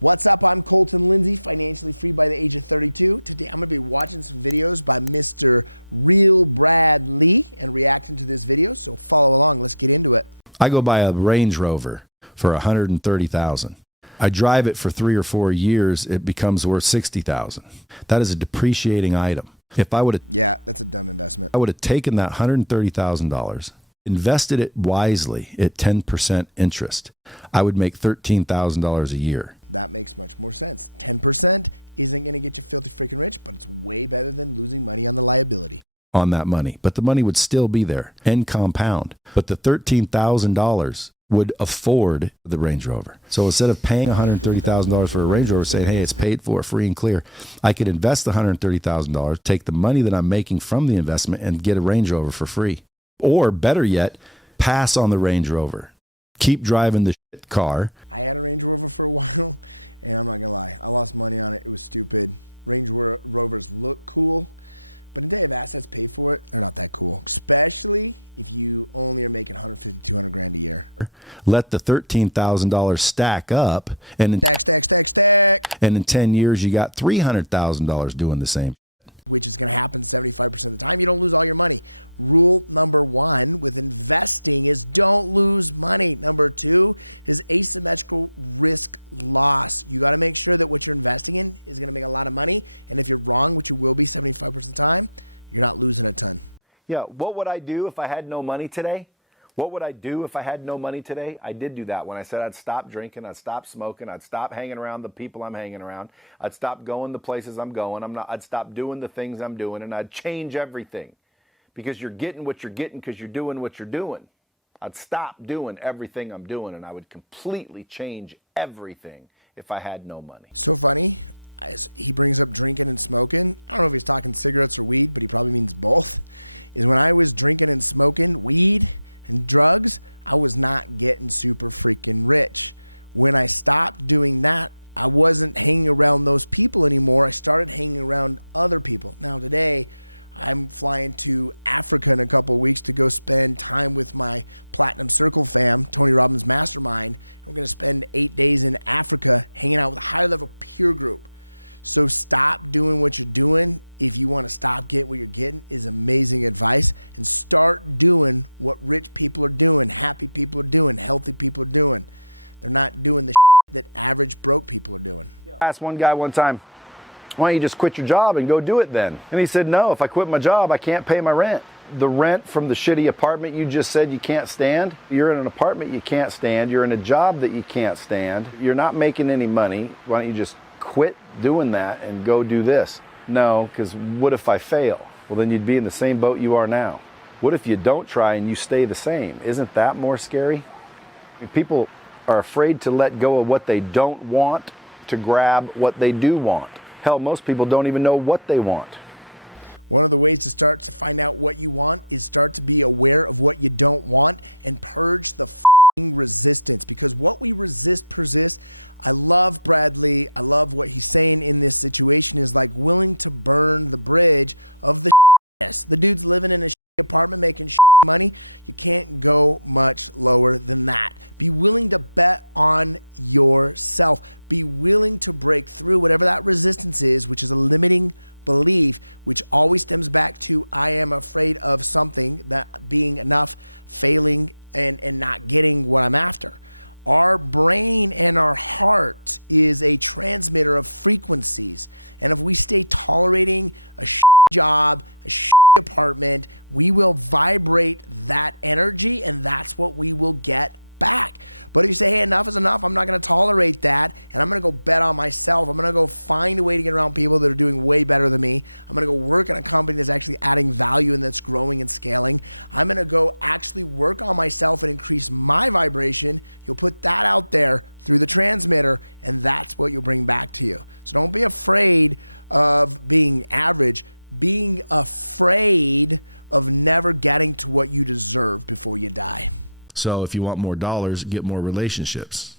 What's up? I'm Colton Lindsay, financially free by the age of 32. Today I'm going to be watching some videos by Mr. Real Brad Lea and reacting to this video. So follow along. Let's get into it. I go buy a Range Rover for $130,000. I drive it for 3 or 4 years, it becomes worth $60,000. That is a depreciating item. If I would have, that's a dumb investment. I would have taken that $130,000, invested it wisely at 10% interest, I would make $13,000 a year. That makes much more sense. 10% isn't going to get you filthy freaking rich, but it's way better than losing money on the liability. On that money, but the money would still be there and compound. But the $13,000 would afford the Range Rover. So instead of paying $130,000 for a Range Rover, saying, hey, it's paid for, free and clear, I could invest the $130,000, take the money that I'm making from the investment and get a Range Rover for free. Or better yet, pass on the Range Rover. Keep driving the shit car. I had a Range Rover for a while, and I'm not going to lie, I lost money on it. It was stupid. Range Rovers look cool, but until you have assets pay for it, they're not that cool, especially if you only are making 150, 200 grand a year. Let the $13,000 stack up, and stack. And in 10 years, you got $300,000 doing the same. Which is going to happen 75% of the time. You don't lose all your money. Rule number 1 with investing is don't lose money. Number 2 is asymmetrical risk loss. You got to make sure that what you're investing in is going to make a lot of money. And if you're wrong, which you will be 75% of the time, you're not losing a ton. Yeah, what would I do if I had no money today? What would I do if I had no money today? I did do that when I said I'd stop drinking, I'd stop smoking, I'd stop hanging around the people I'm hanging around, I'd stop going the places I'm going, I'd stop doing the things I'm doing, and I'd change everything. Because you're getting what you're getting because you're doing what you're doing. I'd stop doing everything I'm doing, and I would completely change everything if I had no money. So funny, as he brings up drinking and smoking, I don't know if he's talking cigarettes or weed, but he probably means both, is when I was drinking and smoking weed and drugs, I was not getting super freaking rich. When I stopped doing that, I wasn't hanging around those people anymore. I started hanging around other people. Now today, I'm flying to Africa in a couple of weeks to go spend time with my Platinum Circle fam, Tony Robbins Mastermind. We're going to spend 8 days in Africa hanging out with a high-level peer group. So stop doing what you're doing if you want to stop getting what you're getting is amazing advice, and start doing what rich people are doing, happy people are doing, healthy people are doing. They're not doing the shit that average broke people are doing. I asked one guy one time, why don't you just quit your job and go do it then? And he said, no, if I quit my job, I can't pay my rent. The rent from the shitty apartment you just said you can't stand, you're in an apartment you can't stand, you're in a job that you can't stand, you're not making any money, why don't you just quit doing that and go do this? No, because what if I fail? Well, then you'd be in the same boat you are now. What if you don't try and you stay the same? Isn't that more scary? I mean, people are afraid to let go of what they don't want to grab what they do want. Hell, most people don't even know what they want. One of the ways to start to find out what you want is start to be aware of what you don't want and purge the resistance, because what we resist persists. I love Brad Lea. I love what he's saying in this situation is like willing to burn the bridge of the shitness. The dude's living in a apartment making money. You can't go much lower than that. Be willing to bet on yourself. Be willing to break through whatever that resistance is, which is a limiting belief, which always stems back to I am afraid of something, that being enough, failing, and not getting what I'm after. Our brain and our heart is a transmitter of frequencies. And if we stay tolerating a job, a apartment, we will vibrate that energy, and that's what we will get back. But if you say, hey, enough is enough, I'm not going to tolerate that, and I'm going to go bet on myself, I'm going to go find a way to get around people that are doing way better than me, I'm going to go work in a company that's actually adding value and that's growing and scaling, I'm going to go actually work on myself and increase my vibration, you'll put that out there through the transmitter, and that's what you'll bring back to you. So don't be afraid of being average. Being afraid of never getting to what you deserve before you die. So if you want more dollars, get more relationships.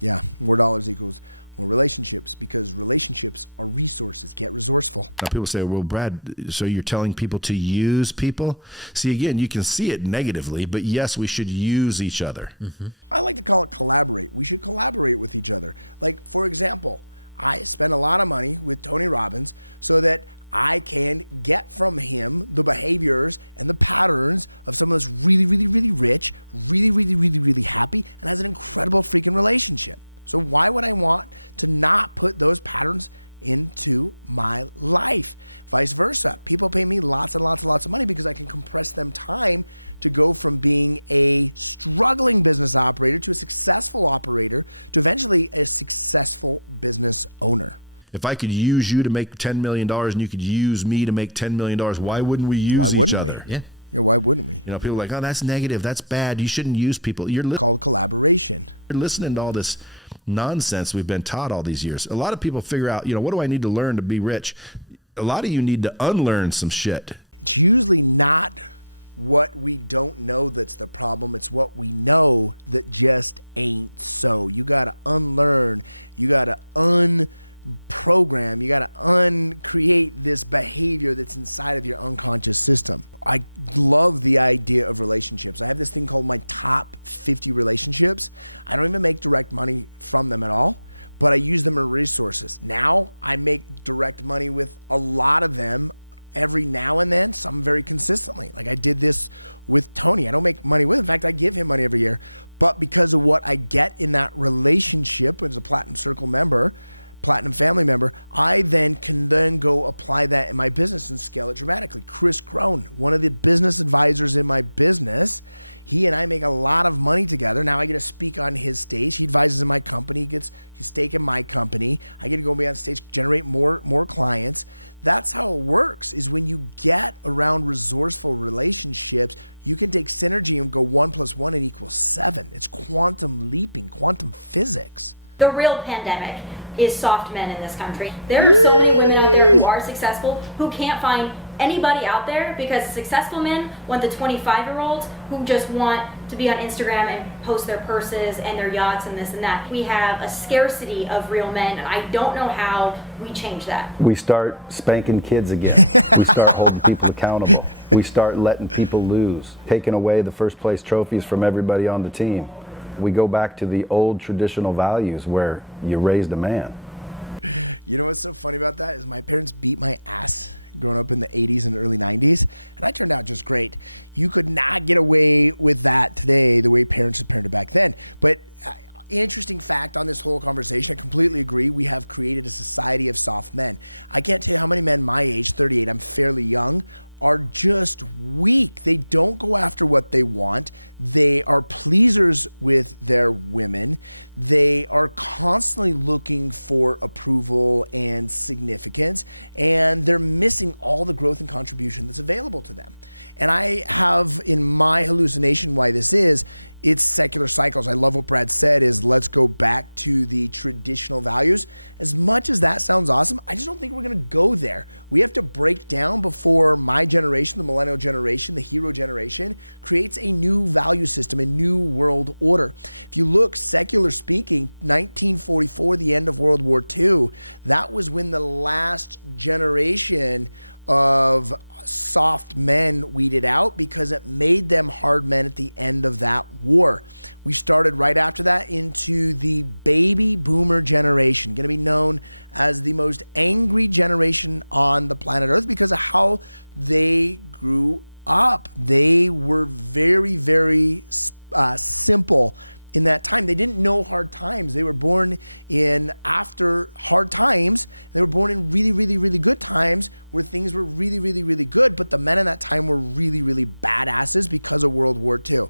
Yeah, more dollars equals more relationships, because relationships are resources. Get resourceful. Now people say, well, Brad, so you're telling people to use people? See, again, you can see it negatively, but yes, we should use each other. Mm-hmm. I like to call it collaborate. We should collaborate with each other. Like, for example, I spend a lot of money with Tony Robbins so that I can get from him the behaviors and the patterns of someone that's really, really, really rich, really, really, really, really happy, and has an incredible freaking relationship. So why would I want to not put those patterns into my life? Vice versa. People pay me lots and lots and lots of money because I can compress them time to go from being a struggling business operator to a successful operator to eventually a successful business owner. If I could use you to make $10 million and you could use me to make $10 million, why wouldn't we use each other? Yeah, why wouldn't we? You know, people are like, oh, that's negative. That's bad. You shouldn't use people. Called collaboration. You're listening to all this nonsense we've been taught all these years. A lot of people figure out, what do I need to learn to be rich? A lot of you need to unlearn some shit. It's usually not what we don't know that's the problem. It's what we know that just ain't so. You got to unlearn. You got to unprogram. You got to uncreate this behavior that's inside of your unconscious system. I love the idea of relationships. I have this thing called my top 50 relationships. I don't even make direct money from them at all, but I use them as resources. Now I make direct money with a lot of them every now and then, some very consistently. Like I did this with Tony. I don't make money with him. In fact, I give him money every year. But because of what I get in that relationship as a Platinum Circle member, Platinum family member, I then can go apply that in my business and scale it dramatically. Chris Crone, one of the business advisors in my business, he and I make a lot of money together. Now I get to speak on his stage. He advises in my company. He gets his stake in my company. I get to go be on stage, generate more clients. That's how it works, is when you get around resourceful relationships, you can take synergy and go 1 + 1 = 7. It's quantum leaping, quantum physics. The real pandemic is soft men in this country. There are so many women out there who are successful who can't find anybody out there because successful men want the 25-year-olds who just want to be on Instagram and post their purses and their yachts and this and that. We have a scarcity of real men, and I don't know how we change that. We start spanking kids again. We start holding people accountable. We start letting people lose, taking away the first place trophies from everybody on the team. We go back to the old traditional values where you raised a man. You know what's so funny about that is my parents beat my ass growing up in the 80s and early 90s, and I turned out just great. You could not get away with that today the way parents had parented back then. But interesting fact on this whole conversation, I completely agree. We have created a society of soft men. I can't tell you how many men my age, 38, I'm fairly young, are just weak. They don't go after what they want. They are pleasers with their women. They are constantly looking for approval and significance, and they're missing all the growth and contribution that's available to them. And I have in my hallucination why this is, it's secular cycles. I love what Brad said is let's go back to the traditional values. As much as that sounds awesome, I just don't think we're going to go there. We have to break down before my generation, the millennial generation, the hero generation, creates a new value system, a new world order. If you look, secular speaking, 1944, the end of World War II, that was when the last generation of soft men weeded out because it made them hard men at the end of that war. We started right after that into the baby boomer generation, going to be known as the most angry generation on the planet Earth because of how they grew up. They were very, very simple in that time. They didn't know hard times. They were born in after hard times. They were born in really, really, really good times where things were really, really, really good. But the men in that time were really, really badasses because of World War II.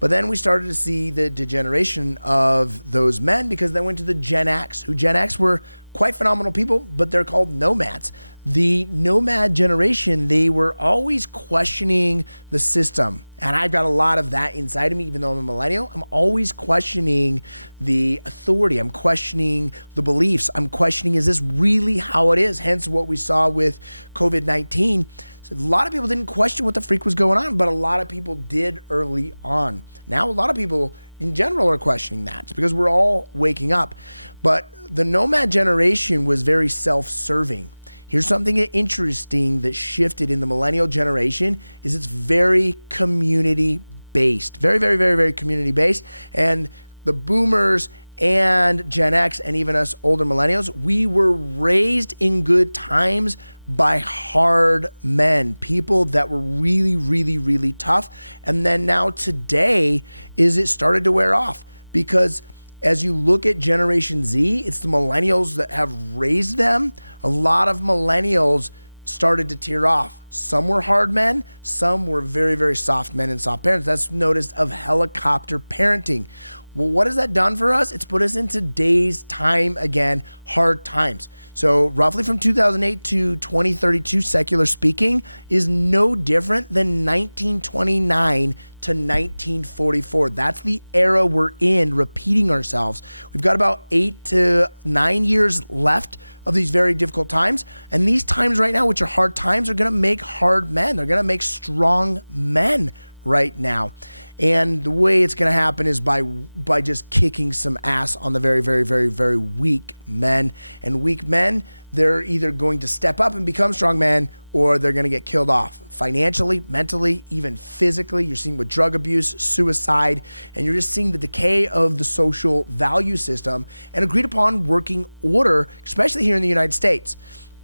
But then we started to see the degeneration of those men because they went to the Gen X, who Gen X were quite phenomenal people, but they're called nomads. The nomad generation, they were always questioning the system. And I've got a lot of that inside of me, even though I'm a millennial. I'm always questioning the authority. I'm questioning the beliefs. I'm questioning, is this really how it is? Hence what we saw with COVID-19. So a lot of people didn't question what the freak was going on, but a lot of people did early on. Now a lot of people in general are questioning that. It's because we're all waking up. But the nomad generation was very self-serving. Here's something interesting that shifted in the millennial generation is it's very community-based. Very, very, very, very community-based. And the boomers and Gen X and even us older millennials, we were raised in good times by hard men, people that were really, really, really tough. And then now today is it started to wear off because as you look at Generation Z, it's the millennials that have raised them. A lot of millennials started to tear off. Some were hard men, some were very, very soft men and soft parents. That's noticed of helicopter parenting. Well, what has that done for us? It's put us in today's time again, hard times. So roughly from 2008 to 2032, secular speaking is no different than 1929 to 1944. That's the era we're in, repeating ourselves. We've got about 8 to 9 years left of these very difficult times. And these times right now, which are hard times, are going to make hard men. They're going to make strong men right now. And the way it's going to happen is by just kicking some ass on the very, very, very, very weak men. And weak men, they're either going to step up and become strong men or they're going to get killed off financially, mentally, even physically. You're seeing with drug abuse, suicide, and you're just seeing the decay of the social value system and agreed upon working order, especially here in the United States.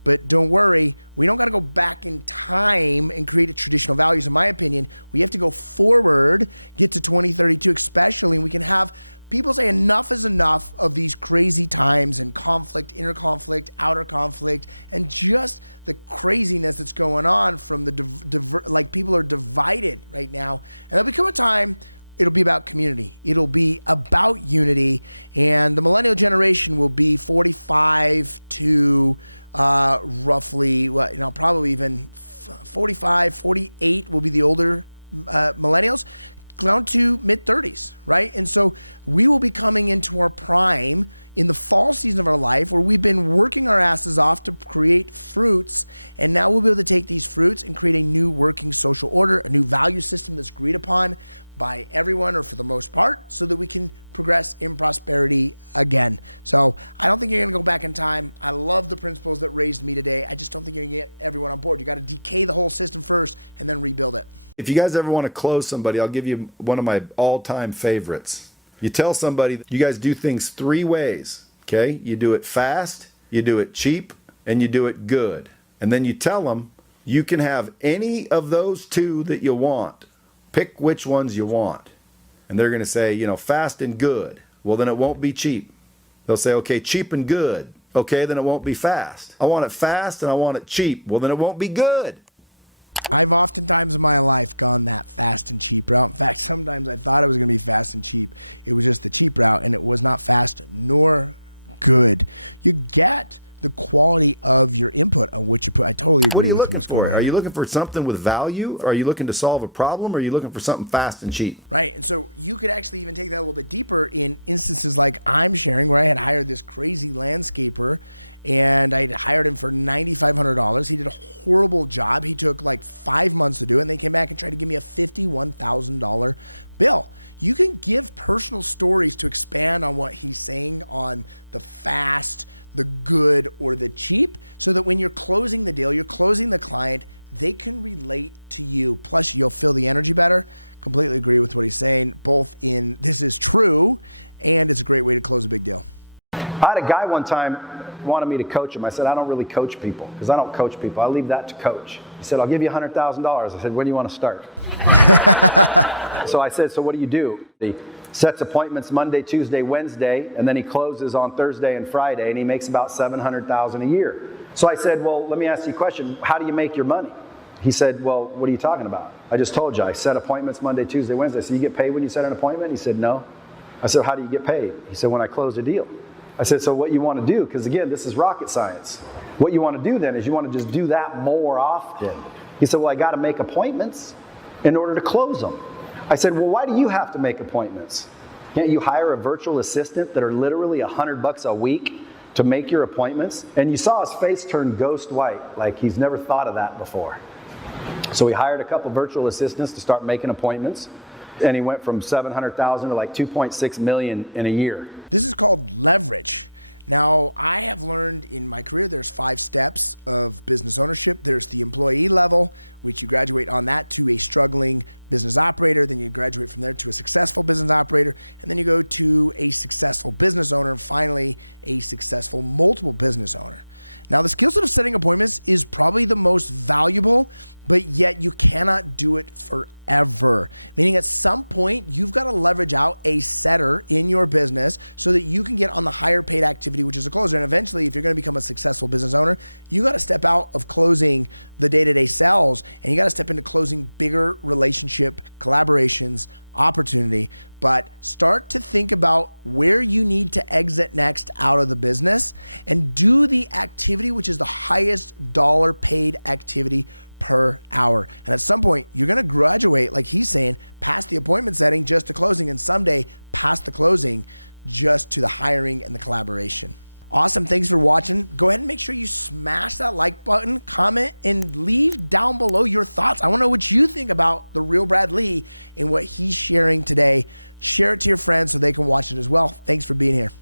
But don't worry, we don't got to go back in time and create traditional values. In my opinion, we have to go forward, get to 2032 especially, and we can have people say enough is enough of these crazy times and conflict, inner conflict, outer conflict, and just the craziness that's going on from the, like people are divided right now. And there'll become a time it'll be about community. It'll be about unity. And the millennial generation will be 45 to roughly, probably even 45, 48 will be the older millennials, down to mid-30s, right? And so we will be coming into our prime in the fall season of our life where we've been working our asses off to create fruits, and now we'll be able to take these fruits and create a new working social order, a new value system that's agreed upon by everyone or for the most part so that we can progress in prosperity again. So I don't think you're going to go back in time. I love the principles that raised me today. I just don't think you're going to get everyone on board. You got to decay the whole system first and then rebuild it. If you guys ever want to close somebody, I'll give you one of my all-time favorites. You tell somebody that you guys do things 3 ways, okay? You do it fast, you do it cheap, and you do it good. And then you tell them you can have any of those 2 that you want. Pick which ones you want. And they're going to say, fast and good. Well, then it won't be cheap. They'll say, okay, cheap and good. Okay, then it won't be fast. I want it fast and I want it cheap. Well, then it won't be good. I've oftentimes in my life gone that fast and cheap route. In fact, sometimes I thought it was going to be fast and cheap. It was just the cheap route, and it was not fast nor good. You get the quality of your input on what you put. I totally agree with what's going on. Are you looking for something with value? Or are you looking to solve a problem? Or are you looking for something fast and cheap? Right. And so you could actually even take that a little bit deeper in instances like I'm sharing where I had hired this crazy landscaper and I hired him for $9,500. He did a horrible job. He took like 5 months to do it, and they came back and tried to give me a $51,000 bill. You can give personal stories to expand on what he's saying on the fast, the good, or the cheap, so that when you're closing the deal, you're closing the client, they can relate to you. Plus, you'll feel the energy better. Completely agree with what he's saying, both in this is true, and it's a great way to close a big deal. I had a guy one time wanted me to coach him. I said, I don't really coach people because I don't coach people. I leave that to coach. He said, I'll give you $100,000. I said, when do you want to start? So I said, so what do you do? He sets appointments Monday, Tuesday, Wednesday, and then he closes on Thursday and Friday, and he makes about $700,000 a year. So I said, well, let me ask you a question. How do you make your money? He said, well, what are you talking about? I just told you, I set appointments Monday, Tuesday, Wednesday. So you get paid when you set an appointment? He said, no. I said, how do you get paid? He said, when I close a deal. I said, so what you want to do, because again, this is rocket science. What you want to do then is you want to just do that more often. He said, well, I got to make appointments in order to close them. I said, well, why do you have to make appointments? Can't you hire a virtual assistant that are literally $100 a week to make your appointments? And you saw his face turn ghost white, like he's never thought of that before. So we hired a couple virtual assistants to start making appointments. And he went from 700,000 to like 2.6 million in a year. This is called leverage. Now, I have learned in my career there's 5 steps of business ownership. There's the employee level, which you graduate on that to a struggling business operator. Then you graduate from there to a successful business operator. And then you go to a successful business owner. And finally, a successful multiple business owner. Now, the skill set of setting appointments is probably the most valuable, but yet you cannot do it forever. Meaning at some point, you've got to leverage out a setter in your business so that you can get on the higher paid activity, which is a closer. And eventually, if you're going to become a successful business owner, you got to step out of closing the day-to-day sales and you got to step into closing bigger relationship collaborations, opportunity, but start to think about where you need to exit next out of the business and do the activity which is the highest dollar paid activity per hour. And at some point, you're going to graduate, like he's saying, past the appointment setting just to closing, and someday past the closing just to the hiring and the collaboration. Awesome. Thanks for watching. Go ahead and make sure you smash that like button, comment, and leave down below your thoughts. I want to know what you think about the real Brad Lea and what he's sharing today. Share it to your friends so they can watch it as well. Thanks for being here.